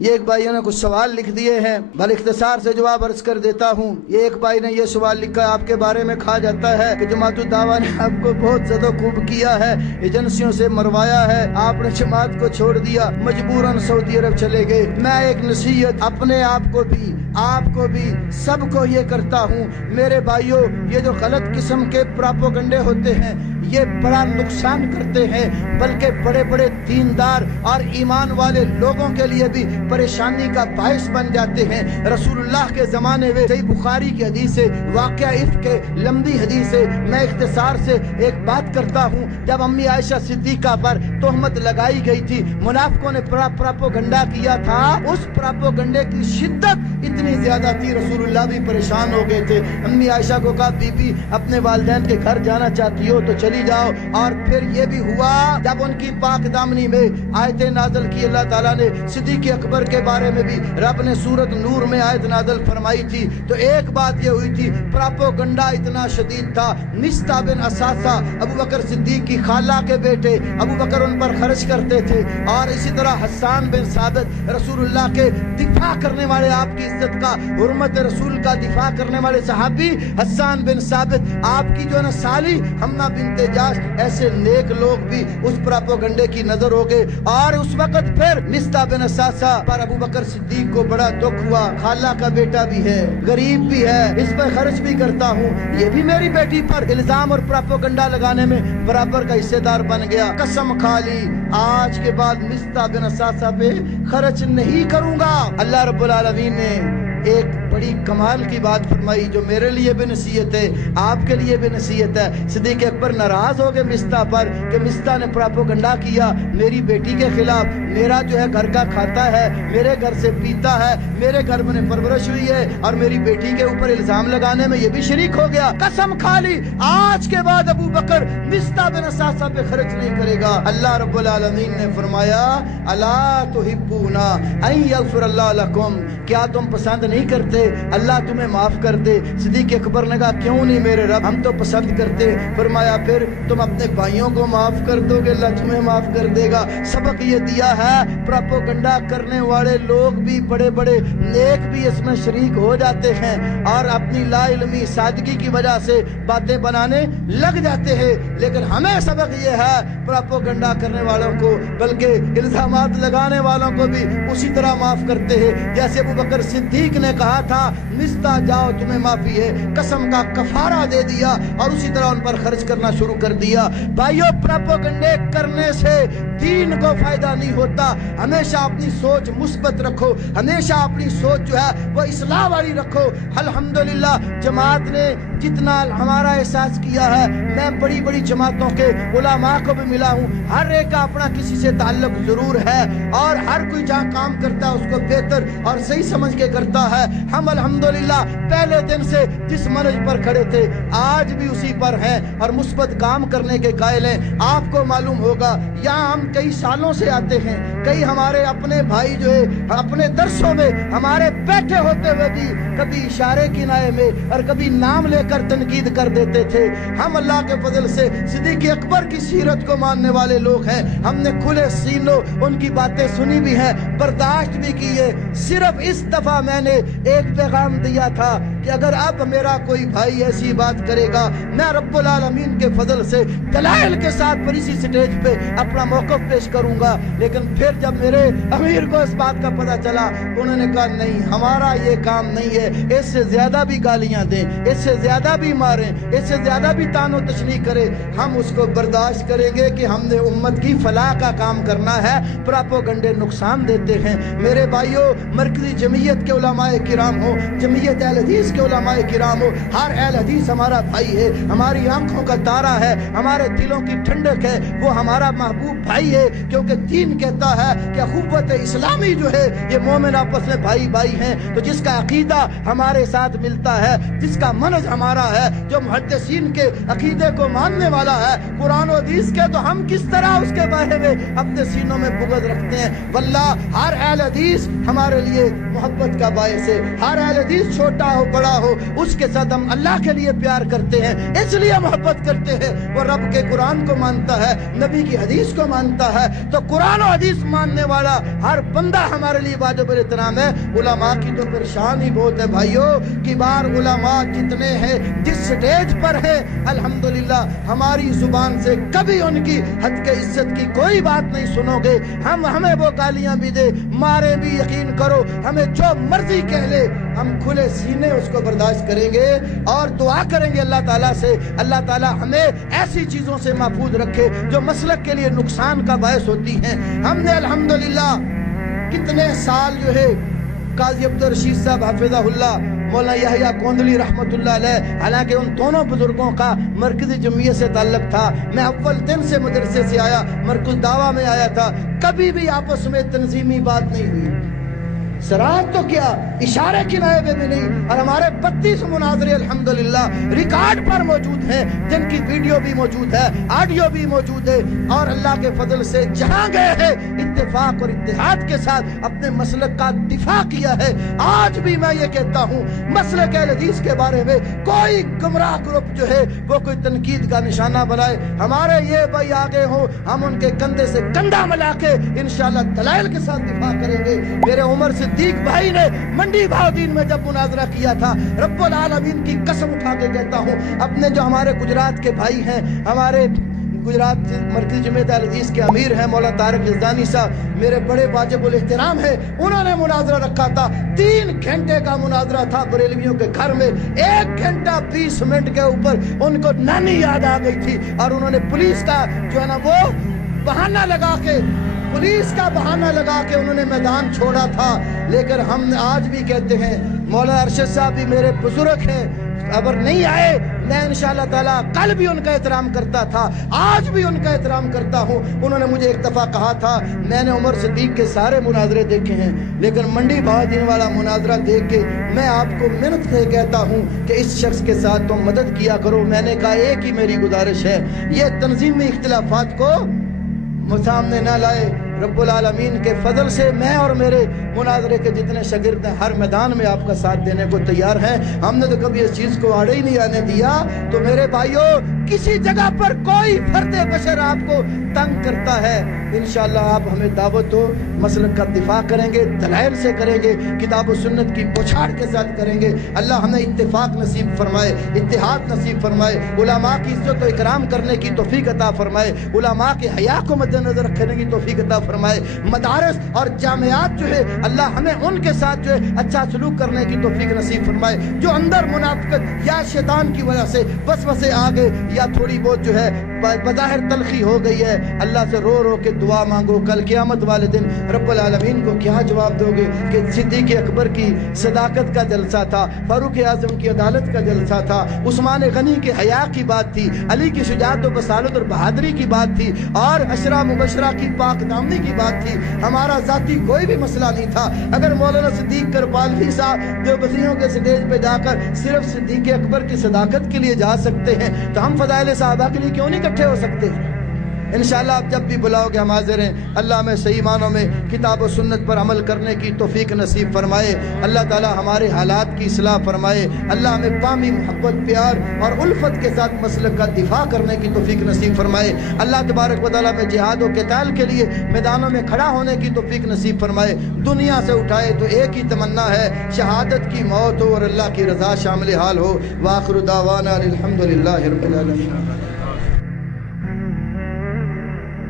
یہ ایک بھائی نے کچھ سوال لکھ دیے ہیں، بل اختصار سے جواب عرض کر دیتا ہوں۔ یہ ایک بھائی نے یہ سوال لکھا، آپ کے بارے میں کہا جاتا ہے کہ جماعت الدعوہ نے آپ کو بہت زد و کوب کیا ہے، ایجنسیوں سے مروایا ہے، آپ نے جماعت کو چھوڑ دیا، مجبوراً سعودی عرب چلے گئے۔ میں ایک نصیحت اپنے آپ کو بھی سب کو یہ کرتا ہوں، میرے بھائیوں، یہ جو غلط قسم کے پراپوگنڈے ہوتے ہیں یہ بڑا نقصان کرتے ہیں، بلکہ بڑے بڑے دیندار اور ایمان والے لوگوں کے لیے بھی پریشانی کا باعث بن جاتے ہیں۔ رسول اللہ کے زمانے میں صحیح بخاری کی حدیث ہے، واقعہ عفق کے لمبی حدیث ہے، میں اختصار سے ایک بات کرتا ہوں۔ جب امی عائشہ صدیقہ پر تہمت لگائی گئی تھی، منافقوں نے پراپوگنڈا کیا تھا، اس پراپوگنڈے کی شدت اتنی زیادہ تھی رسول اللہ بھی پریشان ہو گئے تھے۔ امی عائشہ کو کہا بی بی اپنے والدین کے گھر جانا چاہتی ہو تو چلی جاؤ، اور پھر یہ بھی ہوا جب ان کی پاک دامنی میں آیتیں نازل کی، اللہ تعالیٰ نے صدیق اکبر کے بارے میں بھی رب نے سورت نور میں آیت نازل فرمائی تھی، تو ایک بات یہ ہوئی تھی، پراپوگنڈا اتنا شدید تھا۔ مصطح بن اساسہ ابو بکر صدیق کی خالہ کے بیٹے، ابو بکر ان پر خرچ کرتے تھے، اور اسی طرح حسان بن ثابت رسول اللہ کے دفاع کرنے والے، آپ کی عزت کا، حرمت رسول کا دفاع کرنے والے صحابی حسان بن ثابت، آپ کی جو نا سالی حمنہ بنت جاش، ایسے نیک لوگ بھی اس پراپوگنڈے کی نظر ہو گئے۔ اور اس وقت پھر مصطح بن اساسہ پر ابو بکر صدیق کو بڑا دکھ ہوا، خالہ کا بیٹا بھی ہے، غریب بھی ہے، اس پر خرچ بھی کرتا ہوں، یہ بھی میری بیٹی پر الزام اور پراپوگنڈا لگانے میں برابر کا حصے دار بن گیا۔ قسم کھا لی آج کے بعد مصطح بن اساسہ پہ خرچ نہیں کروں گا۔ اللہ رب العالمین نے ایک بڑی کمال کی بات فرمائی جو میرے لیے بھی نصیحت ہے، آپ کے لیے بھی نصیحت ہے۔ صدیق اکبر ناراض ہو گئے مصطح پر کہ مصطح نے پراپوگنڈا کیا میری بیٹی کے خلاف، میرا جو ہے گھر کا کھاتا ہے، میرے گھر سے پیتا ہے، میرے گھر میں پرورش ہوئی ہے، اور میری بیٹی کے اوپر الزام لگانے میں یہ بھی شریک ہو گیا۔ قسم کھا لی آج کے بعد ابو بکر مصطح بن اساسہ پہ خرچ نہیں کرے گا۔ اللہ رب العالمین نے فرمایا الا تحبون ان یغفر اللہ لکم، کیا تم پسند نہیں کرتے اللہ تمہیں معاف کر دے؟ صدیق اکبر نے کہا کیوں نہیں میرے رب، ہم تو پسند کرتے۔ فرمایا پھر تم اپنے بھائیوں کو معاف کر دو گے، اللہ تمہیں معاف کر دے گا۔ سبق یہ دیا ہے پراپوگنڈا کرنے والے لوگ بھی، بڑے بڑے نیک بھی اس میں شریک ہو جاتے ہیں، اور اپنی لا علمی سادگی کی وجہ سے باتیں بنانے لگ جاتے ہیں۔ لیکن ہمیں سبق یہ ہے پراپوگنڈا کرنے والوں کو، بلکہ الزامات لگانے والوں کو بھی اسی طرح معاف کرتے ہیں جیسے ابو بکر صدیق نے کہا تھا مصطح جاؤ تمہیں معافی ہے، قسم کا کفارہ دے دیا، اور اسی طرح ان پر خرچ کرنا شروع کر دیا۔ بھائیو، پراپوگنڈے کرنے سے دین کو فائدہ نہیں ہوتا۔ ہمیشہ اپنی سوچ مثبت رکھو، ہمیشہ اپنی سوچ جو ہے وہ اصلاح والی رکھو۔ الحمدللہ جماعت نے جتنا ہمارا احساس کیا ہے، میں بڑی بڑی جماعتوں کے علماء کو بھی ملا ہوں، ہر ایک کا اپنا کسی سے تعلق ضرور ہے، اور ہر کوئی جہاں کام کرتا ہے اس کو بہتر اور صحیح سمجھ کے کرتا ہے۔ ہم الحمدللہ پہلے دن سے جس منہج پر کھڑے تھے آج بھی اسی پر ہیں، اور مثبت کام کرنے کے قائل ہیں۔ آپ کو معلوم ہوگا یہاں ہم کئی سالوں سے آتے ہیں، کئی ہمارے اپنے بھائی جو ہے اپنے درسوں میں ہمارے بیٹھے ہوتے ہوئے بھی کبھی اشارے کنائے میں اور کبھی نام لے کر تنقید کر دیتے تھے۔ ہم اللہ کے فضل سے صدیق اکبر کی سیرت کو ماننے والے لوگ ہیں، ہم نے کھلے سینوں ان کی باتیں سنی بھی ہیں، برداشت بھی کی ہے۔ صرف اس دفعہ میں نے ایک پیغام دیا تھا کہ اگر اب میرا کوئی بھائی ایسی بات کرے گا، میں رب العالمین کے فضل سے دلائل کے ساتھ پر اسی سٹیج پہ اپنا موقف پیش کروں گا۔ لیکن پھر جب میرے امیر کو اس بات کا پتہ چلا، انہوں نے کہا نہیں ہمارا یہ کام نہیں ہے، اس سے زیادہ بھی گالیاں دیں، اس سے زیادہ بھی ماریں، اس سے زیادہ بھی تان و تشنیع کریں، ہم اس کو برداشت کریں گے کہ ہم نے امت کی فلاح کا کام کرنا ہے۔ پراپوگنڈے نقصان دیتے ہیں۔ میرے بھائیوں، مرکزی جمعیت کے علماء کرام ہو، جمعیت اہل حدیث کے علماء کرام ہو، ہر اہل حدیث ہمارا بھائی ہے، ہماری آنکھوں کا تارا ہے، ہمارے دلوں کی ٹھنڈک ہے، وہ ہمارا محبوب بھائی ہے، کیونکہ دین کہتا ہے کہ اخوت اسلامی جو ہے یہ مومن آپس میں بھائی بھائی ہیں۔ تو جس کا عقیدہ ہمارے ساتھ ملتا ہے، جس کا منہج ہمارا ہے، جو محدثین کے عقیدے کو ماننے والا ہے، قرآن و حدیث کے، تو ہم کس طرح اس کے بارے میں اپنے سینوں میں بغض رکھتے ہیں؟ واللہ ہر اہل حدیث ہمارے لیے محبت کا باعث ہے، ہر اہل حدیث چھوٹا ہو بڑا بڑا ہو اس کے ساتھ ہم اللہ کے لیے پیار کرتے ہیں، اس لیے محبت کرتے ہیں۔ وہ رب کے قرآن کو مانتا ہے، نبی کی حدیث کو مانتا ہے، تو قرآن و حدیث ماننے والا ہر بندہ ہمارے لیے واجب الاحترام ہے۔ علماء کی تو پریشانی بہت ہے بھائیو، کہ بار علماء جتنے ہیں جس سٹیج پر ہے الحمدللہ ہماری زبان سے کبھی ان کی حد کے عزت کی کوئی بات نہیں سنو گے۔ ہمیں وہ گالیاں بھی دے، مارے بھی، یقین کرو ہمیں جو مرضی کہہ لے، ہم کھلے سینے اس کو برداشت کریں گے اور دعا کریں گے اللہ تعالیٰ سے، اللہ تعالیٰ ہمیں ایسی چیزوں سے محفوظ رکھے جو مسلک کے لیے نقصان کا باعث ہوتی ہیں۔ ہم نے الحمدللہ کتنے سال جو ہے قاضی عبدالرشید صاحب حفظہ اللہ، مولانا یحییٰ کوندلی رحمت اللہ علیہ، حالانکہ ان دونوں بزرگوں کا مرکزی جمعیت سے تعلق تھا، میں اول دن سے مدرسے سے آیا، مرکز دعویٰ میں آیا تھا، کبھی بھی آپس میں تنظیمی بات نہیں ہوئی، سرات تو کیا اشارے کی نائبے میں نہیں۔ اور ہمارے 32 مناظرے الحمدللہ ریکارڈ پر موجود ہیں، جن کی ویڈیو بھی موجود ہے، آڈیو بھی موجود ہے، اور اللہ کے فضل سے جہاں گئے ہیں اتفاق اور اتحاد کے ساتھ اپنے مسلک کا دفاع کیا ہے۔ آج بھی میں یہ کہتا ہوں مسلک اہل حدیث کے بارے میں کوئی گمراہ گروپ جو ہے وہ کوئی تنقید کا نشانہ بنائے، ہمارے یہ بھائی آگے ہوں، ہم ان کے کندھے سے کندھا ملا کے انشاءاللہ دلائل کے ساتھ دفاع کریں گے۔ میرے عمر صدیق بھائی نے منڈی بہاؤدین میں جب مناظرہ کیا تھا، رب العالمین کی قسم اٹھا کے کہتا ہوں، اپنے جو ہمارے گجرات کے بھائی ہیں، ہمارے گجرات مرکزی جمعیت اہل حدیث کے امیر ہیں مولانا طارق یزدانی صاحب، میرے بڑے واجب الاحترام ہیں، انہوں نے مناظرہ رکھا تھا، 3 گھنٹے کا مناظرہ تھا بریلویوں کے گھر میں، 1 گھنٹہ 20 منٹ کے اوپر ان کو نانی یاد آ گئی تھی، اور انہوں نے پولیس کا جو ہے نا وہ بہانہ لگا کے، پولیس کا بہانہ لگا کے انہوں نے میدان چھوڑا تھا۔ لیکن ہم آج بھی کہتے ہیں، مولانا ارشد صاحب بھی میرے بزرگ ہیں، اگر نہیں آئے میں انشاءاللہ تعالیٰ کل بھی ان کا احترام کرتا تھا، آج بھی ان کا احترام کرتا ہوں۔ انہوں نے مجھے ایک دفعہ کہا تھا، میں نے عمر صدیق کے سارے مناظرے دیکھے ہیں لیکن منڈی بہاؤدین والا مناظرہ دیکھ کے میں آپ کو محنت سے کہتا ہوں کہ اس شخص کے ساتھ تم مدد کیا کرو۔ میں نے کہا ایک ہی میری گزارش ہے، یہ تنظیمی اختلافات کو سامنے نہ لائے۔ رب العالمین کے فضل سے میں اور میرے مناظرے کے جتنے شاگرد ہیں ہر میدان میں آپ کا ساتھ دینے کو تیار ہیں، ہم نے تو کبھی اس چیز کو آڑے ہی نہیں آنے دیا۔ تو میرے بھائیوں، کسی جگہ پر کوئی فرد بشر آپ کو تنگ کرتا ہے، انشاءاللہ آپ ہمیں دعوت دو، مسلک کا دفاع کریں گے، دلائل سے کریں گے، کتاب و سنت کی بچھاڑ کے ساتھ کریں گے۔ اللہ ہمیں اتفاق نصیب فرمائے، اتحاد نصیب فرمائے، علماء کی عزت و اکرام کرنے کی توفیق عطا فرمائے، علماء کے حیا کو مد نظر رکھنے کی توفیق عطا فرمائے، مدارس اور جامعات جو ہے اللہ ہمیں ان کے ساتھ جو ہے اچھا سلوک کرنے کی توفیق نصیب فرمائے۔ جو اندر منافقت یا شیطان کی وجہ سے وسوسے آ گئے یا تھوڑی بہت جو ہے بظاہر تلخی ہو گئی ہے، اللہ سے رو رو کے دعا مانگو، کل قیامت والے دن رب العالمین کو کیا جواب دو گے کہ صدیق اکبر کی صداقت کا جلسہ تھا، فاروق اعظم کی عدالت کا جلسہ تھا، عثمان غنی کے حیا کی بات تھی، علی کی شجاعت و بصالت اور بہادری کی بات تھی، اور عشرہ مبشرہ کی پاک دامنی کی بات تھی۔ ہمارا ذاتی کوئی بھی مسئلہ نہیں تھا۔ اگر مولانا صدیق کرپالوی صاحب دیوبندیوں کے سٹیج پہ جا کر صرف صدیق اکبر کی صداقت کے لیے جا سکتے ہیں تو ہم فضائل صحابہ کے لیے کیوں نہیں اکٹھے ہو سکتے؟ انشاءاللہ آپ جب بھی بلاؤ گے ہم حاضر ہیں۔ اللہ ہمیں صحیح معنوں میں کتاب و سنت پر عمل کرنے کی توفیق نصیب فرمائے، اللہ تعالی ہمارے حالات کی اصلاح فرمائے، اللہ ہمیں بامی محبت، پیار اور الفت کے ساتھ مسلک کا دفاع کرنے کی توفیق نصیب فرمائے، اللہ تبارک و تعالی میں جہاد و قتال کے لیے میدانوں میں کھڑا ہونے کی توفیق نصیب فرمائے۔ دنیا سے اٹھائے تو ایک ہی تمنا ہے، شہادت کی موت ہو اور اللہ کی رضا شامل حال ہو۔ وآخر دعوانا الحمدللہ رب العالمین۔